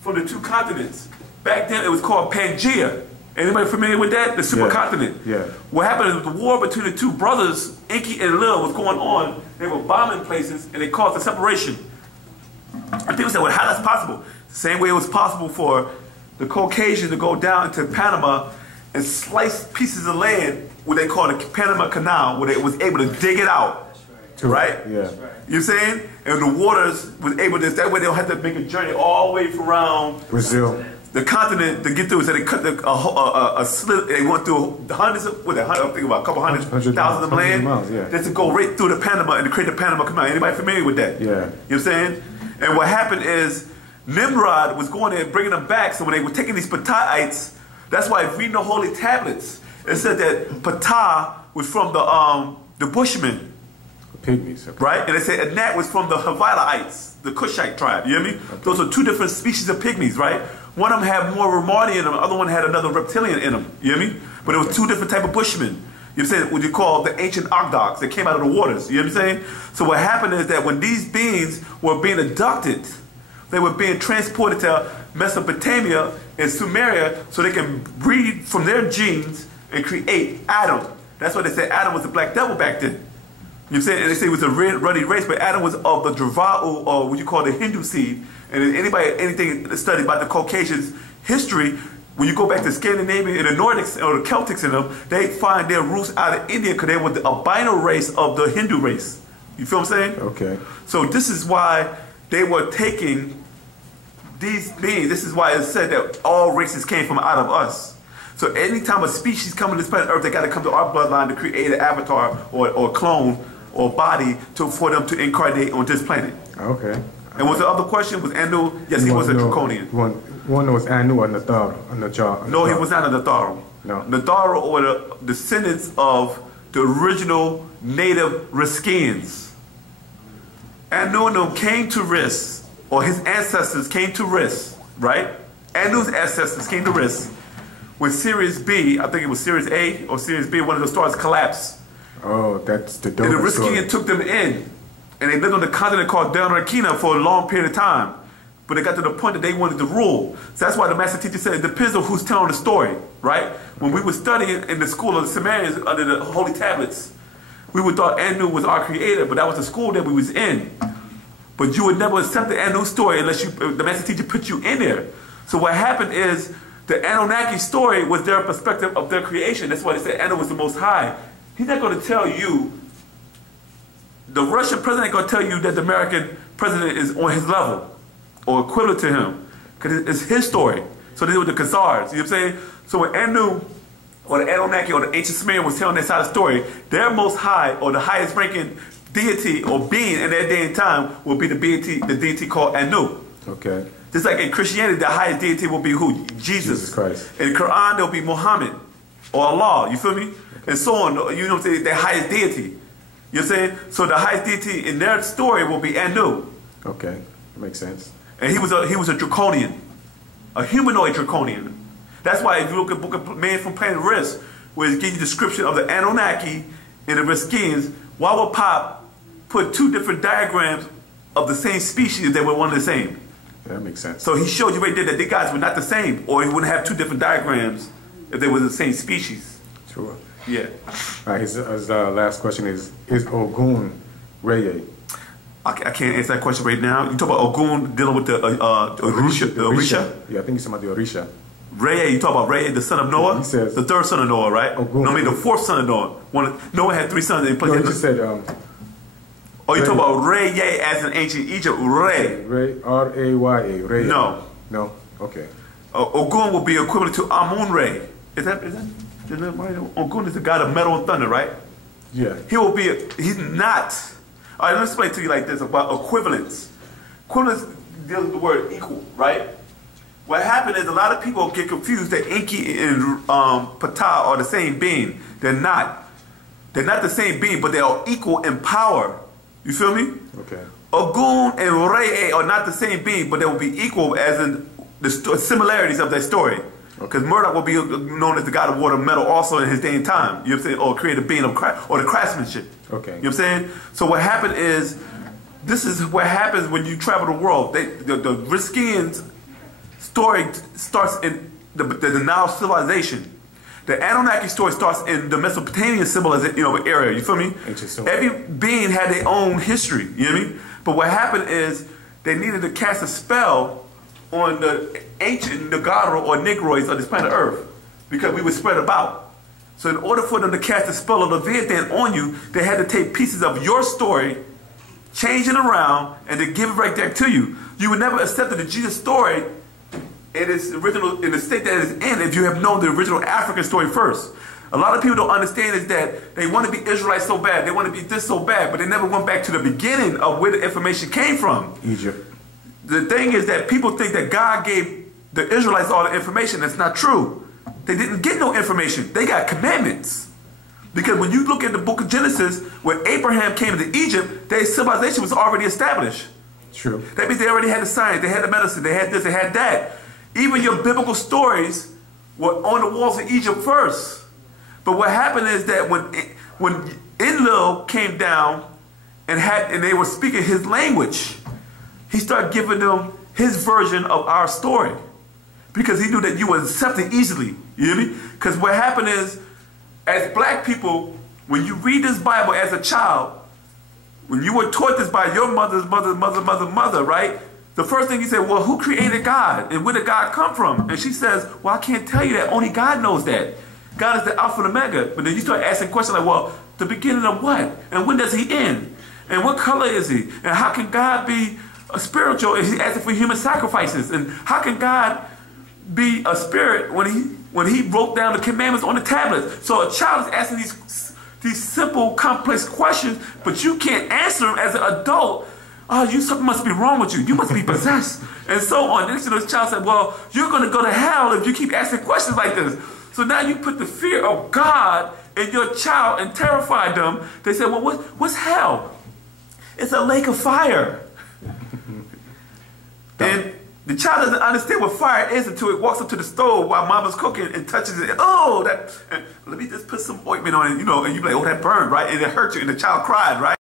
from the 2 continents. Back then it was called Pangea. Anybody familiar with that? The supercontinent. Yeah. What happened is the war between the 2 brothers, Enki and Lil, was going on. They were bombing places and they caused a separation. And people said, well, how that's possible? The same way it was possible for the Caucasian to go down into Panama and slice pieces of land, what they call the Panama Canal, where they was able to dig it out. Right? Yeah. You know what I'm saying? And the waters was able to, that way they don't have to make a journey all the way from around Brazil. the continent to get through. So they cut a slit, they went through hundreds of, I think about a couple hundred thousand of land, miles, yeah. just to go right through the Panama and to create the Panama Canal. Anybody familiar with that? Yeah. You know what I'm saying? And what happened is Nimrod was going there and bringing them back. So when they were taking these Pataites, that's why if reading the holy tablets, it said that Ptah was from the Bushmen. Pygmies. Okay. Right? And they said Anat was from the Havilaites, the Cushite tribe. You hear me? Okay. Those are 2 different species of pygmies, right? One of them had more Romardi in them, the other one had another reptilian in them. You hear me? But it was 2 different type of Bushmen. You said what you call the ancient Ogdogs that came out of the waters. You know what I'm saying? So what happened is that when these beings were being abducted, they were being transported to Mesopotamia and Sumeria so they can breed from their genes and create Adam. That's why they said Adam was the black devil back then. You know what I'm saying? And they say it was a ruddy race, but Adam was of the Wu-nuwaup, or what you call the Hindu seed. And if anything studied about the Caucasians' history, when you go back to Scandinavia and the Nordics or the Celtics in them, they find their roots out of India because they were the albino race of the Hindu race. You feel what I'm saying? Okay. So this is why they were taking these beings. This is why it's said that all races came from out of us. So anytime a species comes to this planet Earth, they got to come to our bloodline to create an avatar or clone or body for them to incarnate on this planet. Okay. And was the other question? Was Anu? Yes, he was a draconian. One was Anu or Natharu. No, he was not a Natharu. No. Natharu or the descendants of the original native Riskians. Anu came to Risk, or his ancestors came to Risk, right? Anu's ancestors came to Risk when Sirius B, I think it was Sirius A or Sirius B, one of the stars collapsed. Oh, that's the And the Riskians took them in. And they lived on the continent called Delrakina for a long period of time. But they got to the point that they wanted to rule. So that's why the master teacher said it depends on who's telling the story, right? When we were studying in the school of the Sumerians under the holy tablets, we would thought Anu was our creator, but that was the school that we was in. But you would never accept the Anu story unless the master teacher put you in there. So what happened is the Anunnaki story was their perspective of their creation. That's why they said Anu was the most high. He's not going to tell you, the Russian president ain't going to tell you that the American president is on his level or equivalent to him, because it's his story. So they were the Khazars, you know what I'm saying? So when Anu or the Anunnaki or the ancient Sumerian was telling that side of the story, their most high or the highest ranking deity or being in that day and time will be the deity called Anu. Okay. Just like in Christianity, the highest deity will be who? Jesus Christ. In the Quran, there'll be Muhammad or Allah, you feel me? Okay. And so on, you know what I'm saying? The highest deity. You know what I'm saying? So the highest deity in their story will be Anu. Okay, that makes sense. And he was a draconian, a humanoid draconian. That's why if you look at the book of Man from Planet Risk, where it gives you a description of the Anunnaki and the Riskians, Wu-nuwaup put two different diagrams of the same species that were one and the same. Yeah, that makes sense. So he showed you right there that the guys were not the same, or he wouldn't have two different diagrams if they were the same species. Sure. Yeah. All right, his last question is Ogun Reye? I can't answer that question right now. You talk about Ogun dealing with the Orisha? Yeah, I think he's talking about the Orisha. Reye, you talk about Reye, the son of Noah? He says, the third son of Noah, right? Ogun. No, I mean the fourth son of Noah. Noah had three sons. No, he just said... oh, you talk about Reye as in ancient Egypt, Ray, R-A-Y-A, Reye. No. No? Okay. Ogun will be equivalent to Amun-Re. Is that right? Ogun is the god of metal and thunder, right? Yeah. He will be, he's not. All right, let me explain to you like this about equivalence. Equivalence deals with the word equal, right? What happened is a lot of people get confused that Enki and Ptah are the same being. They're not. They're not the same being, but they are equal in power. You feel me? Okay. Ogun and Reye are not the same being, but they will be equal as in the similarities of their story. Because Murdoch will be known as the god of water and metal also in his day and time. You know what I'm saying? Or create a being of or the craftsmanship. Okay. You know what I'm saying? So what happened is, this is what happens when you travel the world. The Riskians' story starts in the Nile civilization. The Anunnaki story starts in the Mesopotamian civilization, area. You feel me? Every being had their own history. You know what I mean? But what happened is they needed to cast a spell on the ancient Nagaru or Negroids of this planet Earth because we were spread about. So in order for them to cast a spell of Leviathan on you, they had to take pieces of your story, change it around, and then give it right back to you. You would never accept the Jesus story in its original, in the state that it is in, if you have known the original African story first. A lot of people don't understand is that they want to be Israelites so bad, they want to be this so bad, but they never went back to the beginning of where the information came from. Egypt. The thing is that people think that God gave the Israelites all the information. That's not true. They didn't get no information. They got commandments. Because when you look at the book of Genesis, when Abraham came to Egypt, their civilization was already established. True. That means they already had the science, they had the medicine, they had this, they had that. Even your biblical stories were on the walls of Egypt first. But what happened is that when Enlil came down and they were speaking his language, he started giving them his version of our story. Because he knew that you would accept it easily. You hear me? Because what happened is as black people, when you read this Bible as a child, when you were taught this by your mother's mother, right? The first thing you say, well, who created God? And where did God come from? And she says, well, I can't tell you that. Only God knows that. God is the Alpha and Omega. But then you start asking questions like, well, the beginning of what? And when does he end? And what color is he? And how can God be a spiritual if he's asking for human sacrifices? And how can God be a spirit when he wrote down the commandments on the tablets? So a child is asking these simple, complex questions, but you can't answer them as an adult. Oh, something must be wrong with you. You must be possessed. And so on. Next, the child said, well, you're going to go to hell if you keep asking questions like this. So now you put the fear of God in your child and terrified them. They said, well, what's hell? It's a lake of fire. And the child doesn't understand what fire is until it walks up to the stove while mama's cooking and touches it. Oh, let me just put some ointment on it, and you be like, oh, that burned, right? And it hurt you, and the child cried, right?